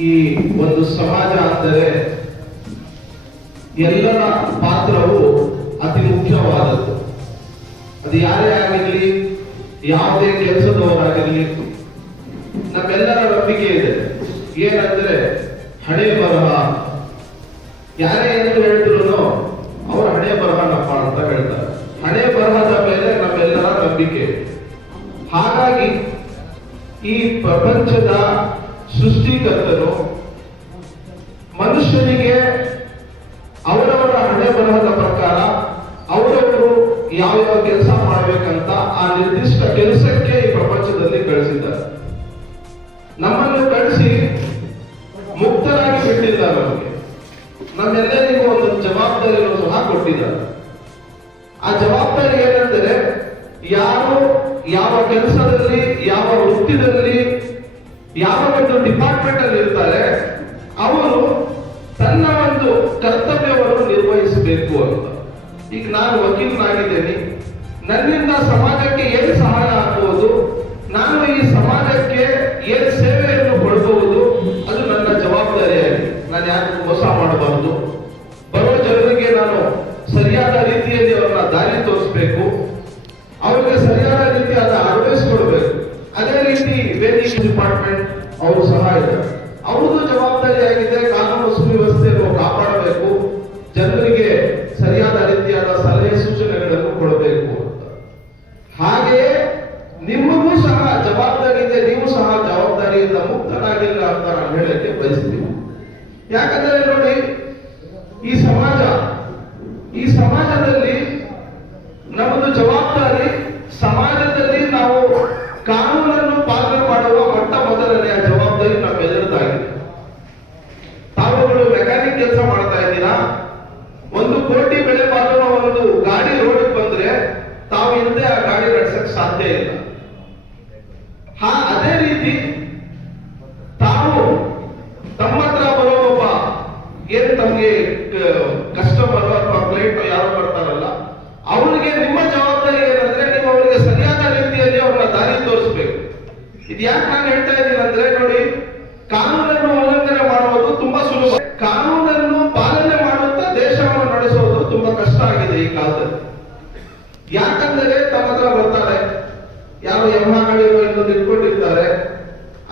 ಈ ಒಂದು ಸಮಾಜ ಅಂದರೆ ಎಲ್ಲರ ಪಾತ್ರವು ಅತಿ ಮುಖ್ಯವಾದದ್ದು. ಅದು ಯಾರೇ ಆಗಿರಲಿ, ಯಾವುದೇ ಕೆಲಸದವರಾಗಿರಲಿ, ನಮ್ಮೆಲ್ಲರ ನಂಬಿಕೆ ಇದೆ. ಏನಂದ್ರೆ ಹಣೆ ಬರಹ. ಯಾರೇ ಎಂದು ಹೇಳಿದ್ರು ಅವರ ಹಣೆ ಬರಹನಪ್ಪ ಅಂತ ಹೇಳ್ತಾರೆ. ಹಣೆ ಬರಹದ ಮೇಲೆ ನಮ್ಮೆಲ್ಲರ ನಂಬಿಕೆ. ಹಾಗಾಗಿ ಈ ಪ್ರಪಂಚದ ಸೃಷ್ಟಿಕರ್ತನು ಮನುಷ್ಯನಿಗೆ ಅವರವರ ಹಣೆ ಬರಹದ ಪ್ರಕಾರ ಅವರವರು ಯಾವ ಯಾವ ಕೆಲಸ ಮಾಡಬೇಕಂತ ಆ ನಿರ್ದಿಷ್ಟ ಕೆಲಸಕ್ಕೆ ಈ ಪ್ರಪಂಚದಲ್ಲಿ ಕಳಿಸಿದ್ದಾರೆ ನಮ್ಮನ್ನು ಕಳಿಸಿ ಮುಕ್ತರಾಗಿ ಬಿಟ್ಟಿದ್ದಾರೆ ನಮಗೆ. ನಮ್ಮೆಲ್ಲರಿಗೂ ಒಂದು ಜವಾಬ್ದಾರಿಯನ್ನು ಸಹ ಕೊಟ್ಟಿದ್ದಾರೆ. ಆ ಜವಾಬ್ದಾರಿ ಏನಂದ್ರೆ ಯಾರು ಯಾವ ಕೆಲಸದಲ್ಲಿ, ಯಾವ ವೃತ್ತಿದಲ್ಲಿ ಯಾವ ಒಂದು ಡಿಪಾರ್ಟ್ಮೆಂಟ್ ಅಲ್ಲಿ ಇರ್ತಾರೆ, ಅವರು ತನ್ನ ಒಂದು ಕರ್ತವ್ಯವನ್ನು ನಿರ್ವಹಿಸಬೇಕು ಅಂತ. ಈಗ ನಾನು ವಕೀಲನಾಗಿದ್ದೇನೆ. ನನ್ನಿಂದ ಸಮಾಜಕ್ಕೆ ಏನು ಸಹಾಯ ಆಗಬಹುದು ನಾನು ಈ ಸಮಾಜಕ್ಕೆ ಏನು ಸೇವೆಯನ್ನು ಕೊಡಬಹುದು ಅದು ನನ್ನ ಜವಾಬ್ದಾರಿಯಾಗಿದೆ. ನಾನು ಯಾರು ಮೋಸ ಮಾಡಬಾರದು. ಬರೋ ಜನರಿಗೆ ನಾನು ಸರಿಯಾದ ರೀತಿಯಲ್ಲಿ ಅವರನ್ನ ದಾರಿ ತೋರಿಸಬೇಕು. ಅವರಿಗೆ ವೇದಿಕೆ ಡಿಪಾರ್ಟ್ಮೆಂಟ್ ಅವರು ಸಹ ಇದೆ ಅವ್ರದ್ದು ಜವಾಬ್ದಾರಿ ಆಗಿದೆ ಕಾನೂನು ಸುವ್ಯವಸ್ಥೆಯನ್ನು ಕಾಪಾಡಬೇಕು, ಜನರಿಗೆ ಸರಿಯಾದ ರೀತಿಯಾದ ಸಲಹೆ ಸೂಚನೆಗಳನ್ನು ಕೊಡಬೇಕು ಹಾಗೆಯೇ ನಿಮಗೂ ಸಹ ಜವಾಬ್ದಾರಿ ಇದೆ, ನೀವು ಸಹ ಜವಾಬ್ದಾರಿಯಿಂದ ಮುಕ್ತರಾಗಿಲ್ಲ ಅಂತ ನಾನು ಹೇಳಕ್ಕೆ ಬಯಸ್ತೀವಿ ಯಾಕಂದ್ರೆ ನೋಡಿ ಈ ಸಮಾಜ ಈ ಸಮಾಜದಲ್ಲಿ ನಮ್ಮದು ಜವಾಬ್ದಾರಿ ಸಮಾಜದಲ್ಲಿ ನಾವು ಕಾನೂನನ್ನು ಪಾಲನೆ ಮಾಡುವ ಮೊಟ್ಟ ಮೊದಲನೆಯ ಜವಾಬ್ದಾರಿ ನಮ್ಮೆಲ್ಲರದಾಗಿದೆ ತಾವುಗಳು ಮೆಕ್ಯಾನಿಕ್ ಕೆಲಸ ಮಾಡ್ತಾ ಇದ್ದೀರಾ ಒಂದು ಕೋಟಿ ಬೆಲೆ ಬಾಳುವ ಒಂದು ಗಾಡಿ ರೋಡ್ ಬಂದ್ರೆ ತಾವು ಹಿಂದೆ ಆ ನಡೆಸಕ್ ಸಾಧ್ಯ ಇಲ್ಲ. ಹಾ, ಅದೇ ರೀತಿ ತಾವು ತಮ್ಮ ಹತ್ರ ಬರೋ ಒಬ್ಬ ಏನ್ ತಮ್ಗೆ ಕಸ್ಟಮರ್ ಅಥವಾ ಕ್ಲೈಂಟ್ ಯಾರು ಬರ್ತಾರಲ್ಲ ಅವರಿಗೆ ನಿಮ್ಮ ಜವಾಬ್ದಾರಿ ಏನಂದ್ರೆ ನೀವು ಅವರಿಗೆ ಸರಿಯಾದ ರೀತಿಯಲ್ಲಿ ಅವ್ರನ್ನ ದಾರಿ ತೋರಿಸ್ಬೇಕು. ಇದು ಯಾಕೆ ನಾನು ಹೇಳ್ತಾ ಇದ್ದೀನಿ ಅಂದ್ರೆ ನೋಡಿ, ಕಾನೂನನ್ನು ಉಲ್ಲಂಘನೆ ಮಾಡುವುದು ತುಂಬಾ ಸುಲಭ. ಕಾನೂನನ್ನು ಪಾಲನೆ ಮಾಡುತ್ತಾ ದೇಶವನ್ನು ನಡೆಸುವುದು ತುಂಬಾ ಕಷ್ಟ ಆಗಿದೆ ಈ ಕಾಲದಲ್ಲಿ. ಯಾಕಂದ್ರೆ ತಮ್ಮ ಹತ್ರ ಯಾರೋ ಎಂದು ಇಟ್ಕೊಂಡಿರ್ತಾರೆ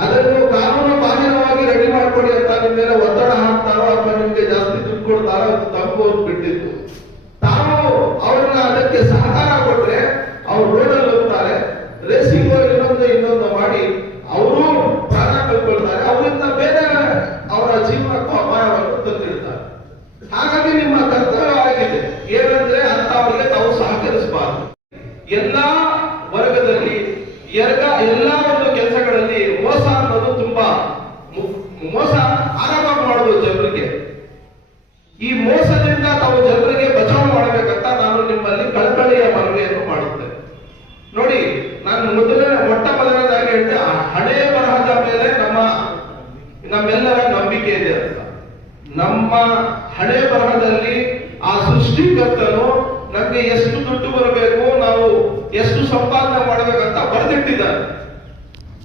ಅದನ್ನು ಕಾನೂನು ಬಾಹಿರವಾಗಿ ರೆಡಿ ಮಾಡ್ಕೊಡಿ ಅಂತ ನಿಮ್ಮ ಮೇಲೆ ಒತ್ತಡ ಹಾಕ್ತಾರೋ ಅಥವಾ ನಿಮ್ಗೆ ಜಾಸ್ತಿ ದುಡ್ಡು ಕೊಡ್ತಾರೋ ಅದು ತಪ್ಪು ಅಂತ ಬಿಟ್ಟಿತ್ತು. ತಾವು ಅವ್ರನ್ನ ಅದಕ್ಕೆ ಸಹಕಾರ ಕೊಟ್ರೆ ಅವ್ರು ರೋಡಲ್ಲಿ ಹೋಗ್ತಾರೆ. ರೇಸಿಂಗ್ ಇನ್ನೊಂದು ಇನ್ನೊಂದು ಮಾಡಿ ಅವರು ಪ್ರಾಣ ಕಳ್ಕೊಳ್ತಾರೆ. ಅವರಿಂದ ಬೇರೆ ಅವರ ಜೀವನಕ್ಕೂ ಅಪಾಯವನ್ನು ತಂದಿರ್ತಾರೆ ಹಾಗಾಗಿ ನಿಮ್ಮ ಕರ್ತವ್ಯ ಆಗಿದೆ. ಏನಂದ್ರೆ ಅಂತವರಿಗೆ ತಾವು ಸಹಕರಿಸಬಾರದು. ಎಲ್ಲಾ ವರ್ಗದಲ್ಲಿ ಎಲ್ಲಾ ಒಂದು ಕೆಲಸಗಳಲ್ಲಿ ಮೋಸ ಅನ್ನೋದು ತುಂಬಾ ಮೋಸ ಆರಾಮಾಗಿ ಮಾಡಬಹುದು ಜನರಿಗೆ. ಈ ಮೋಸದಿಂದ ತಾವು ಜನರಿಗೆ ಬಚಾವ್ ಮಾಡಬೇಕಂತ ನಾನು ನಿಮ್ಮಲ್ಲಿ ಕಳಕಳಿಯ ಮನವಿಯನ್ನು ಮಾಡುತ್ತೇನೆ. ನೋಡಿ, ನಾನು ಮೊದಲನೇ ಮೊಟ್ಟ ಮೊದಲನೇದಾಗಿ ಹೇಳಿದೆ ಹಳೆಯ ಬರಹದ ಮೇಲೆ ನಮ್ಮ, ನಮ್ಮೆಲ್ಲರ ನಂಬಿಕೆ ಇದೆ ಅಂತ. ನಮ್ಮ ಹಳೆ ಬರಹದಲ್ಲಿ ಆ ಸೃಷ್ಟಿಕರ್ತನು ನಮ್ಗೆ ಎಷ್ಟು ದುಡ್ಡು ಬರಬೇಕು, ನಾವು ಎಷ್ಟು ಸಂಪಾದನೆ ಮಾಡಬೇಕಂತ ಬರೆದಿಟ್ಟಿದ್ದಾರೆ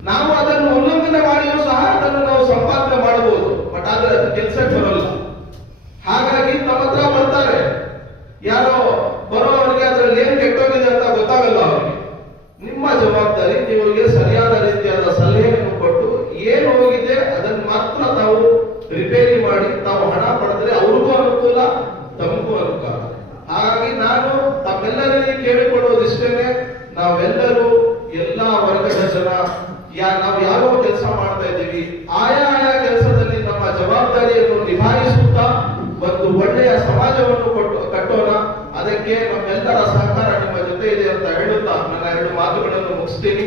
ನಾವು ಅದನ್ನು ಉಲ್ಲಂಘನೆ ಮಾಡಿಯೂ ಸಹ ಅದನ್ನು ನಾವು ಸಂಪಾದನೆ ಮಾಡಬಹುದು. ಬಟ್ ಆದ್ರೆ ಕೆಲಸ ಬರಲ್ಲ. ಹಾಗಾಗಿ ತಮ್ಮ ಹತ್ರ ಬರ್ತಾರೆ. ಯಾರೋ ಬರೋವರಿಗೆ ಅದರಲ್ಲಿ ಏನ್ ಕೆಟ್ಟೋಗಿದೆ ಅಂತ ಗೊತ್ತಾಗಲ್ಲ ಅವರಿಗೆ. ನಿಮ್ಮ ಜವಾಬ್ದಾರಿ ನೀವು ಸರಿಯಾದ ರೀತಿಯಾದ ಸಲಹೆಯನ್ನು ಕೊಟ್ಟು ಏನು ಹೋಗಿದೆ ಅದನ್ನು ಮಾತ್ರ ತಾವು ರಿಪೇರಿ ಮಾಡಿ, ತಾವು ಹಣ ಪಡೆದ್ರೆ ಅವ್ರಿಗೂ ಅನುಕೂಲ, ತಮಗೂ ಅನುಕೂಲ. ಹಾಗಾಗಿ ನಾನು ತಮ್ಮೆಲ್ಲರಲ್ಲಿ ಕೇಳಿಕೊಳ್ಳುವುದಿಷ್ಟೇನೆ. ನಾವೆಲ್ಲರೂ ಎಲ್ಲಾ ವರ್ಗದ ಜನ ಯಾ, ನಾವು ಯಾವ ಕೆಲಸ ಮಾಡ್ತಾ ಇದ್ದೀವಿ, ಆಯಾ ಆಯಾ ಕೆಲಸದಲ್ಲಿ ನಮ್ಮ ಜವಾಬ್ದಾರಿಯನ್ನು ನಿಭಾಯಿಸುತ್ತಾ ಒಂದು ಒಳ್ಳೆಯ ಸಮಾಜವನ್ನು ಕೊಟ್ಟು, ಕಟ್ಟೋಣ. ಅದಕ್ಕೆ ನಮ್ಮೆಲ್ಲರ ಸಹಕಾರ ನಿಮ್ಮ ಜೊತೆ ಇದೆ ಅಂತ ಹೇಳುತ್ತಾ, ನನ್ನ ಎರಡು ಮಾತುಗಳನ್ನು ಮುಗಿಸ್ತೀನಿ.